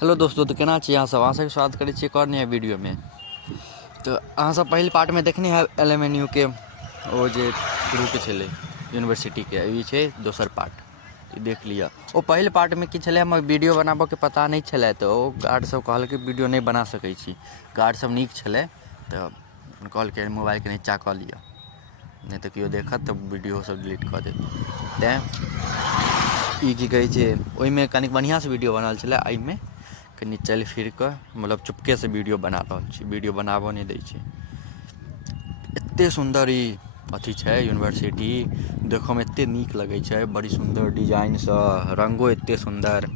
Hello दोस्तों, तो केना छी अहाँ सब? अहाँ सबके स्वागत करै छी एक और नया वीडियो में। तो अहाँ सब पहिल पार्ट में देखने है LMNU के वो जे शुरू के छलै यूनिवर्सिटी के, ई छै दोसर पार्ट। ई देख लिअ। ओ पहिल पार्ट में की छलै, हमर वीडियो बनाबऽ के पता नहीं छलै, तो ओ गार्ड सब कहलकै वीडियो नहीं बना सकै छी। गार्ड सब नीक छलै तऽ कहलकै मोबाइल के नीचा कऽ लिअ, नहीं तऽ केओ देखत तऽ वीडियो सब डिलीट कऽ देत। तेँ ई की कहै छै, ओहिमे कनिक बढ़िआँसँ वीडियो बनल छलै। एहिमे कनि चलि फिर कऽ मतलब चुपकेसँ वीडियो बना रहल छी, वीडियो बनाबऽ नहि दै छै। एतेक सुन्दर ई अथी छै यूनिवर्सिटी, देखऽमे एतेक नीक लगै छै, बड़ी सुन्दर डिजाइनसँ, रङ्गो एतेक सुन्दर,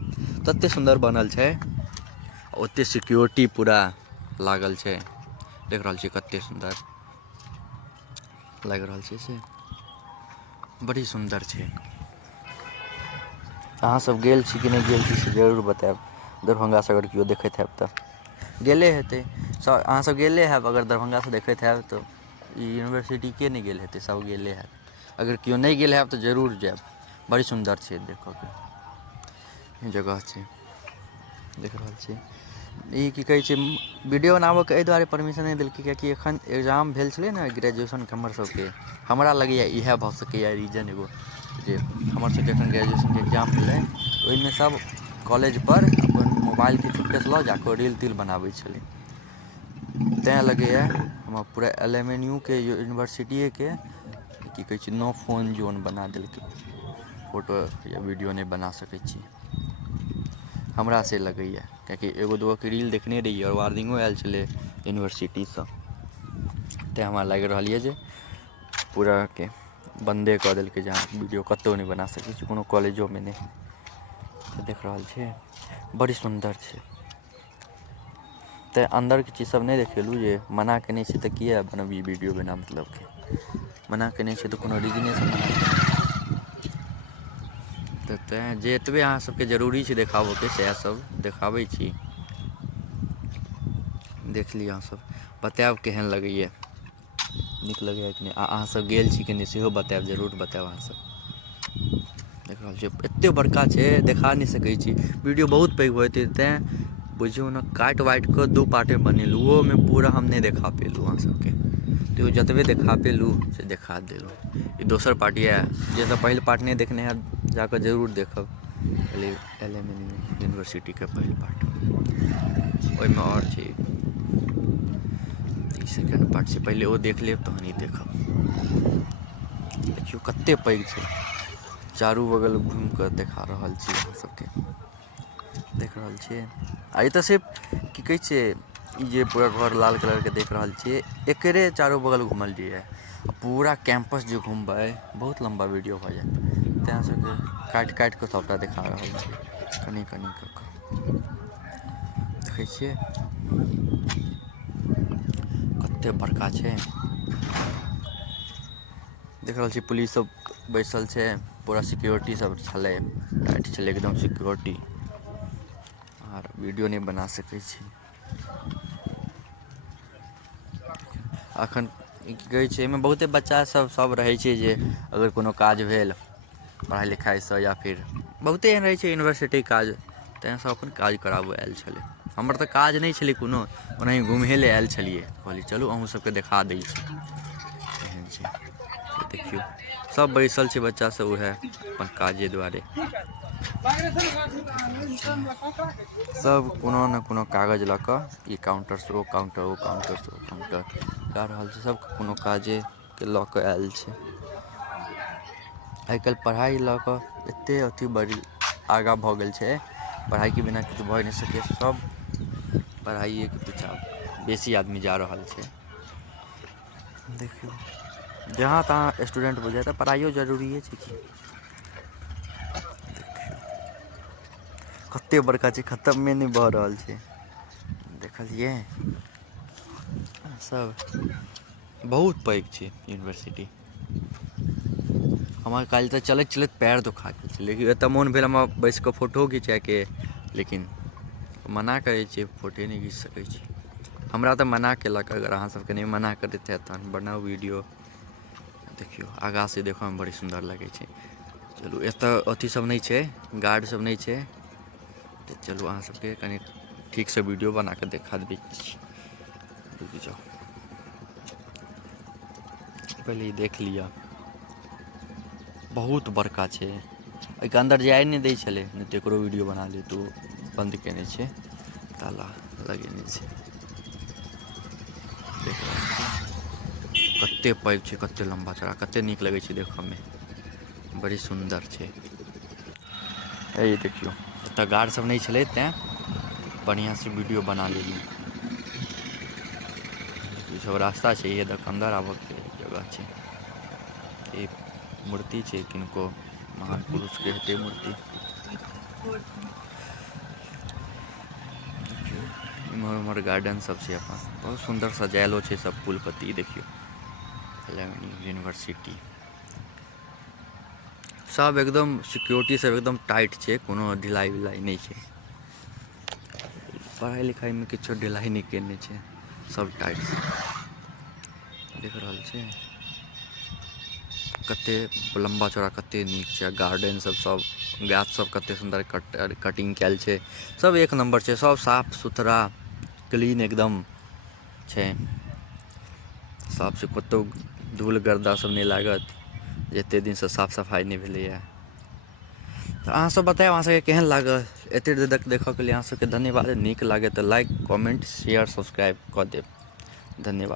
ततेक सुन्दर बनल छै। ओतेक सिक्योरिटी पूरा लागल छै, देख रहल छियै कतेक सुन्दर लागि रहल छै से, बड़ी सुन्दर छै। अहाँ सब गेल छी कि नहीं गेल छी से जरूर बताएब, दरभंगासँ अगर केओ देखैत हैब तऽ। गेले हेतै अहाँ सब गेले हैब, अगर दरभंगासँ देखैत हैब तऽ ई यूनिवर्सिटी के नहीं गेल हेतै, सब गेले हैब। अगर केओ नहीं गेल हैब तऽ जरूर जाएब, बड़ी सुन्दर छै देखऽके जगह छै। देख रहल छियै ई की कहै छै, वीडियो बनाबऽके एहि दुआरे परमिशन नहि देलकै किएकि एखन एग्जाम भेल छलै ने ग्रेजुएशनके हमर सबके। हमरा लगैए इएह भऽ सकैए रीजन एगो, जे हमरसभके एखन ग्रेजुएशनके एग्जाम भेलै, ओहिमे सब कॉलेजपर अपन मोबाइलके चुपकेसँ लऽ जा कऽ रील तिल बनाबै छलै। तेँ लगैए हमर पूरा LMNU के यूनिवर्सिटिएके की कहै छै नो फोन जोन बना देलकै, फोटो या वीडियो नहि बना सकै छी। हमरा से लगैए, किएकि एगो दूगोके रील देखने रहिए आओर वार्निंगो आयल छलै यूनिवर्सिटीसँ। तेँ हमरा लागि रहल यए जे पूराके बन्दे कऽ देलकै, जे अहाँ वीडियो कतहु नहि बना सकै छी, कोनो कॉलेजोमे नहि। तऽ देख रहल छियै बड़ी सुन्दर छै। तऽ अन्दरके चीजसब नहि देखेलहुँ, जे मना केने छै तऽ किएक बनबी वीडियो बिना मतलबके। मना केने छै तऽ कोनो रीजनेसँ मना केने छै। तऽ तेँ जे एतबे अहाँसबके जरूरी छै देखाबऽके सएहसब देखाबै छी। देख लिअ अहाँसब, बताएब केहन लगैए, नीक लगैए कि नहि, आ अहाँसब गेल छी कि नहि सेहो बताएब, जरूर बताएब अहाँसब। देख रहल छियै एतेक बड़का छै, देखा नहि सकै छी, वीडियो बहुत पैघ भऽ जेतै। तेँ बुझियौ ने काटि वाटि कऽ दू पार्टमे बनेलहुँ, ओहोमे पूरा हम नहि देखा पेलहुँ अहाँसबके। तैओ जतबे देखा पेलहुँ से देखा देलहुँ। ई दोसर पार्ट यऽ, जे सब पहिल पार्ट नहि देखने हैब जाकऽ जरूर देखब। LMNU यूनिवर्सिटीके पहिल पार्ट, ओहिमे आओर छै। ई सेकेण्ड पार्ट छै, पहिले ओ देख लेब तहन ई देखब। देखियौ कतेक पैघ छै, चारू बगल घुमि कऽ देखा रहल छी अहाँ सबके। देख रहल छियै, आ ई तऽ सिर्फ की कहै छै, ई जे पूरा घर लाल कलरके देख रहल छियै, एकरे चारू बगल घुमलियै यऽ। आ पूरा कैम्पस जे घुमबै बहुत लम्बा वीडियो भऽ जायत, तेँ सोचलियै काटि काटि कऽ सबटा देखा रहल छी कनि कनि कऽ कऽ। देखै छियै कतेक बड़का छै। देख रहल छी पुलिस सब बैसल छै, पूरा सिक्योरिटी सब छलै, टाइट छलै एकदम सिक्योरिटी। आर वीडियो नहि बना सकै छी। एखन की कहै छै, एहिमे बहुते बच्चासब सब रहै छै, जे अगर कोनो काज भेल पढ़ाइ लिखाइसँ या फिर बहुते एहन रहै छै यूनिवर्सिटीके काज, तेँ सब अपन काज कराबऽ आएल छलै। हमर तऽ काज नहि छलै कोनो, ओनाहि घुमहे लए आएल छलियै, कहलियै चलू अहूँ सबके देखा दै छी केहन छै से। देखियौ सब बैसल छै बच्चासब उएह अपन काजे दुआरे। सब कोनो ने कोनो कागज लऽ कऽ ई काउण्टरसँ ओ काउण्टर, ओ काउण्टरसँ ओ काउण्टर जा रहल छै, सबके कोनो काजेके लऽ कऽ आएल छै। आइकाल्हि पढ़ाइ लऽ कऽ एतेक अथी बढ़ि आगाँ भऽ गेल छै, पढ़ाइके बिना किछु भऽ नहि सकैए। सब पढ़ाइएके पीछा बेसी आदमी जा रहल छै। देखियौ जहाँ तहाँ स्टूडेंट बुझाइए, तऽ पढ़ाइओ जरूरिए छै कि। देखियौ कतेक बड़का छै, खतमे नहि भऽ रहल छै, देखलियै। सब बहुत पैघ छै यूनिवर्सिटी। हमर काल्हि तऽ चलैत चलैत पएर दुखा गेल छै, लेकिन एतऽ मोन भेल हमरा बैसि कऽ फोटो घिचैके, लेकिन मना करै छियै फोटे नहि घीच सकै छी। हमरा तऽ मना केलक, अगर अहाँसबके नहि मना करैत हैत तहन बनाउ वीडियो। देखियौ आगाँसँ देखऽमे बड़ी सुन्दर लगै छै। चलू एतऽ अथीसब नहि छै, गार्डसब नहि छै, तो चलू अहाँ सबके कनि ठीक से वीडियो बना के देखा देबै। रुक जाओ, पहले ई देख लिअ, बहुत बड़का छै। एहिके अंदर जाए नहि दै छलै, नहि तऽ एकरो वीडियो बना ले। तो बंद केने छै, ताला लगेने छै। देख रहल छी कते पैघ छै, कते लम्बा चौड़ा, कते नीक लगै छै देखऽमे, बड़ी सुन्दर छै। ये देखियो, एतऽ गार्ड सब नहीं छलै, तेँ बढ़िया से वीडियो बना लेलू। ई सब रास्ता छै, ये देख अंदर आबऽ के जगह छै। ई मूर्ति छै किनको महान पुरुष के हेतै मूर्ति। देखियो इम्हर उम्हर गार्डन सब छै अपन, बहुत सुंदर सजायलो छै सब फूल पत्ती। देखियो यूनिवर्सिटी सब एकदम सिक्योरिटी सब एकदम टाइट छै, कोनो ढिलाई विलाई नहीं छै। पढ़ाई लिखाई में किछो ढिलाई नहीं केने छै, सब टाइट छै। देख रहल छी कते लम्बा चौड़ा, कते नीक छै। गार्डन सब गाछ सब कते सुंदर कटिंग कैल छै, सब एक नंबर छै। सब साफ सुथरा क्लीन एकदम छै, साफ से कतौ धूल गर्दा सब नहीं लागत, एते दिन से साफ सफाई नहीं भेलैए। तो अहाँ सब बतायब अहाँ सबके केहन लागल। एते देर तक देखऽ के लिए अहाँ सबके धन्यवाद। नीक लागे तो लाइक कमेंट शेयर सब्सक्राइब कऽ देब। धन्यवाद।